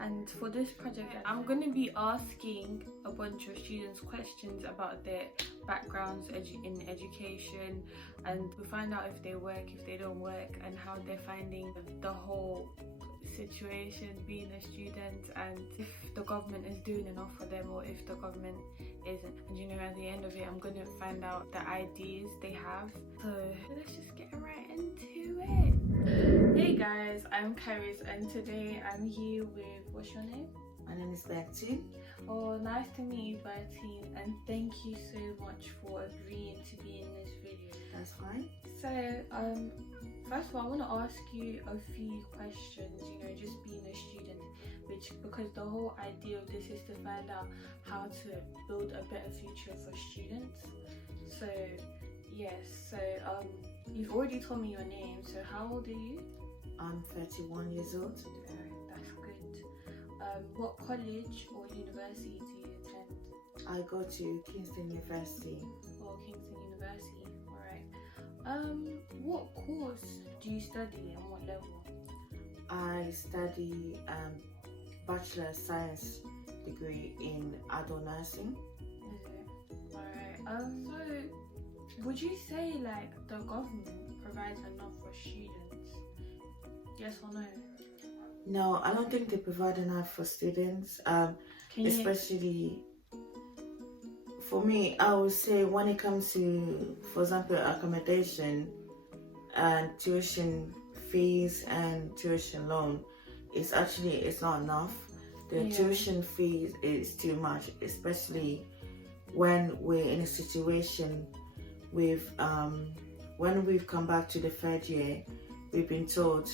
and for this project I'm going to be asking a bunch of students questions about their backgrounds in education, and we find out if they work, if they don't work, and how they're finding the whole situation being a student, and if the government is doing enough for them or if the government isn't. And you know, at the end of it I'm going to find out the ideas they have. So let's just get right into it. Hey guys, I'm Karis, and today I'm here with, what's your name? My name is Betty. Oh, nice to meet you, Betty, and thank you so much for agreeing to be in this video. That's fine. So first of all, I want to ask you a few questions, you know, just being a student, because the whole idea of this is to find out how to build a better future for students. So yes, so you've already told me your name, so how old are you? I'm 31 years old. That's good. What college or university do you attend? I go to Kingston University. Or Kingston University, alright. What course do you study and what level? I study Bachelor of Science degree in adult nursing. Is it? Alright. So would you say like the government provides enough for students? Yes or no? No, I don't think they provide enough for students. Especially for me, I would say when it comes to, for example, accommodation and tuition fees and tuition loan, it's not enough. The tuition fees is too much, especially when we're in a situation with when we've come back to the third year, we've been told,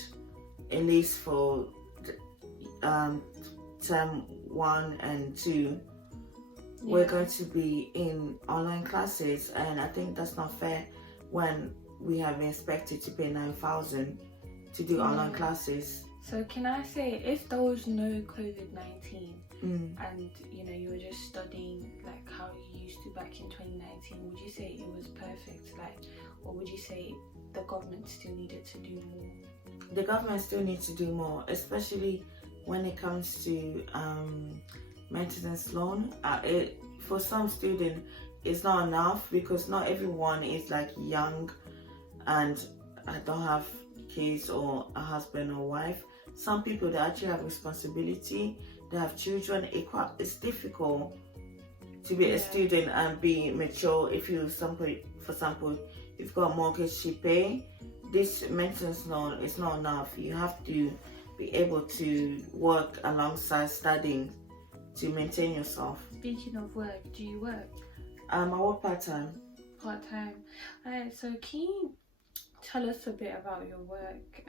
at least for term 1 and 2, we're going to be in online classes, and I think that's not fair when we have been expected to pay 9,000 to do online classes. So can I say, if there was no COVID-19 and you know you were just studying like how you used to back in 2019, would you say it was perfect, like, or would you say the government still needed to do more? The government still needs to do more, especially when it comes to maintenance loan. For some students, it's not enough because not everyone is like young and don't have kids or a husband or wife. Some people, they actually have responsibility, they have children. It's difficult to be a student and be mature. If you, for example, you've got a mortgage to pay, this maintenance loan is not enough. You have to be able to work alongside studying to maintain yourself. Speaking of work, do you work? I work part-time. Part-time. Alright, so can you tell us a bit about your work,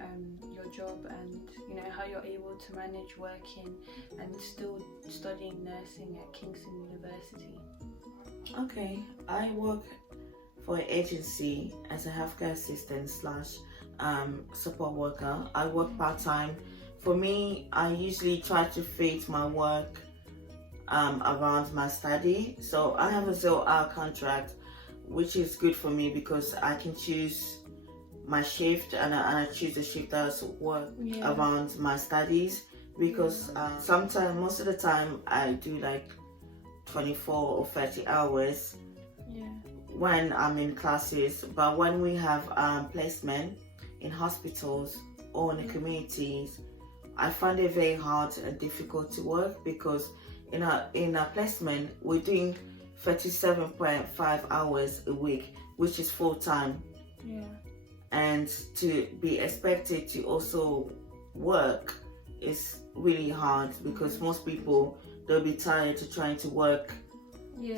your job, and you know how you're able to manage working and still studying nursing at Kingston University? Okay, I work for an agency as a healthcare assistant / support worker. I work part-time. For me, I usually try to fit my work around my study. So I have a 0-hour contract, which is good for me because I can choose my shift, and I choose the shift that work around my studies, because sometimes, most of the time, I do like 24 or 30 hours when I'm in classes. But when we have placement in hospitals or in the communities, I find it very hard and difficult to work, because in a placement we're doing 37.5 hours a week, which is full-time. And to be expected to also work is really hard, because most people, they'll be tired to trying to work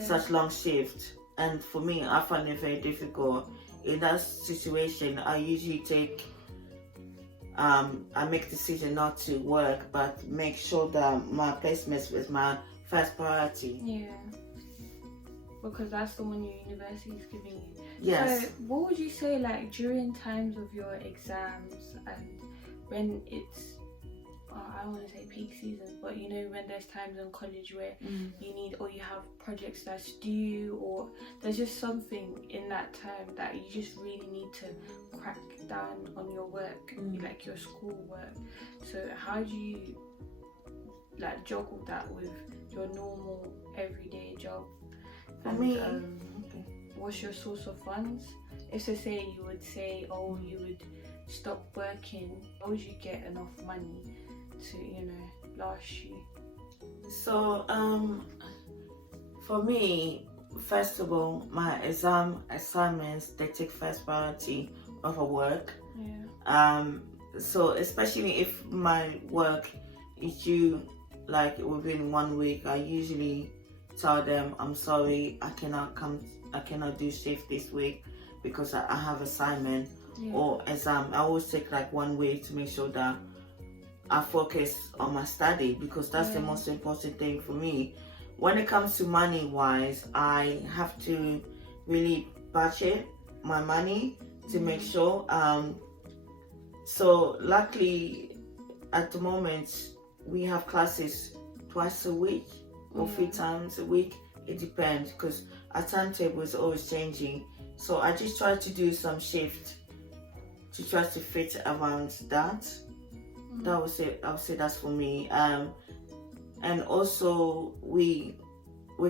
such long shift. And for me, I find it very difficult. In that situation, I usually I make decision not to work, but make sure that my placement is my first priority. Because that's the one your university is giving you. Yes. So what would you say, like, during times of your exams and when it's, I don't want to say peak season, but you know, when there's times in college where you need, or you have projects that's due, or there's just something in that time that you just really need to crack down on your work, like your school work. So how do you like juggle that with your normal everyday job? For And, me, okay. what's your source of funds? If to say you would say, oh, you would stop working, how would you get enough money to, you know, last you? So, for me, first of all, my assignments, they take first priority over work. Yeah. So especially if my work is due like within 1 week, I usually tell them, I'm sorry, I cannot do shift this week because I have assignment or exam. I always take like 1 week to make sure that I focus on my study, because that's the most important thing for me. When it comes to money wise, I have to really budget my money to make sure. So luckily at the moment we have classes twice a week or 3 times a week. It depends, because our timetable is always changing. So I just try to do some shift to try to fit around that. That would say, I would say that's for me. And also we're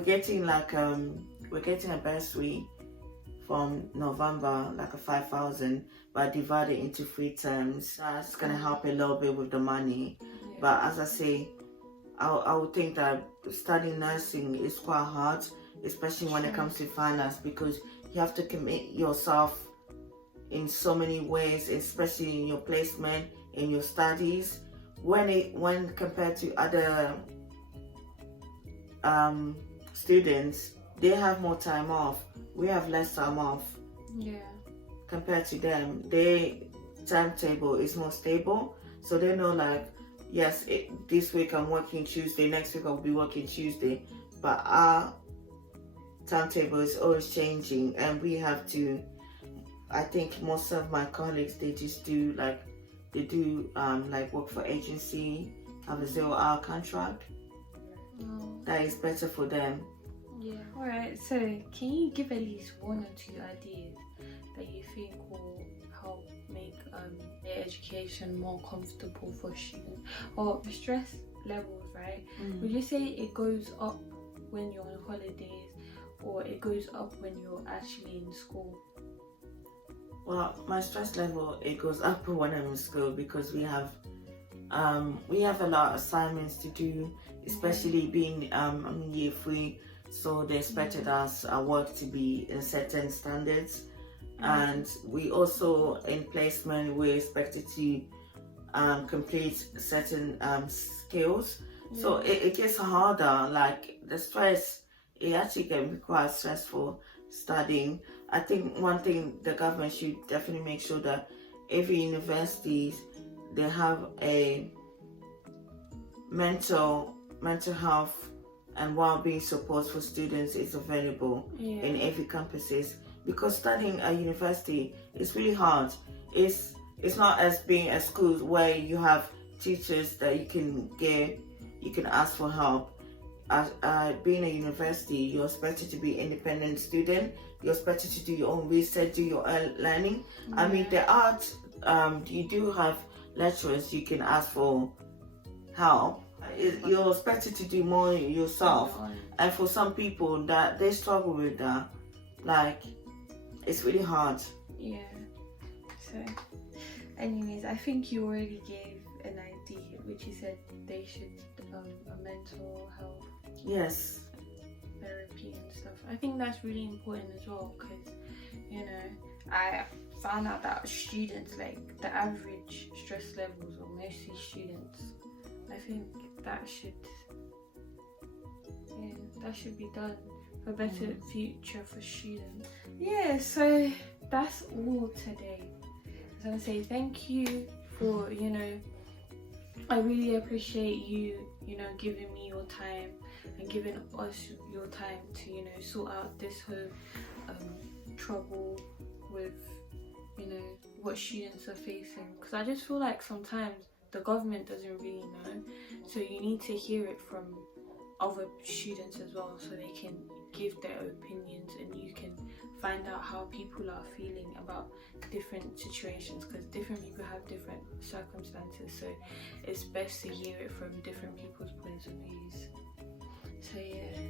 getting like we're getting a bursary from November, like a 5,000, but divided into 3 terms. That's gonna help a little bit with the money. But as I say, I would think that studying nursing is quite hard, especially when it comes to finance, because you have to commit yourself in so many ways, especially in your placement, in your studies. When compared to other students, they have more time off. We have less time off. Yeah. Compared to them, their timetable is more stable, so they know like, yes, this week I'm working Tuesday, next week I'll be working Tuesday, but our timetable is always changing, and we have to. I think most of my colleagues, they just do like like work for agency, have a 0-hour contract. That is better for them. Yeah. Alright, so can you give at least 1 or 2 ideas that you think will help make their education more comfortable for students? Or stress levels, right? Would you say it goes up when you're on holidays, or it goes up when you're actually in school? Well, my stress level, it goes up when I'm in school, because we have a lot of assignments to do, especially being I'm in year 3, so they expected us our work to be in certain standards, and we also in placement we're expected to complete certain skills. So it gets harder. Like the stress, it actually can be quite stressful studying. I think one thing the government should definitely make sure that every universities, they have a mental health and well-being support for students is available in every campuses, because studying at university is really hard. It's not as being at schools where you have teachers that you can ask for help. Being a university, you're expected to be independent student. You're expected to do your own research, do your own learning. I mean, there are you do have lecturers you can ask for help. You're expected to do more yourself, and for some people that they struggle with that, like it's really hard. Yeah. So, anyways, I think you already gave an idea, which you said they should a mental health therapy and stuff. I think that's really important as well, because I found out that students, like the average stress levels, or mostly students, I think that should be done for a better future for students. Yeah, so that's all today. I want to say thank you for, I really appreciate you, giving me your time and giving us your time to, sort out this whole trouble with, what students are facing. Because I just feel like sometimes the government doesn't really know, so you need to hear it from other students as well, so they can give their opinions and you can find out how people are feeling about different situations, because different people have different circumstances, so it's best to hear it from different people's points academies. So yeah.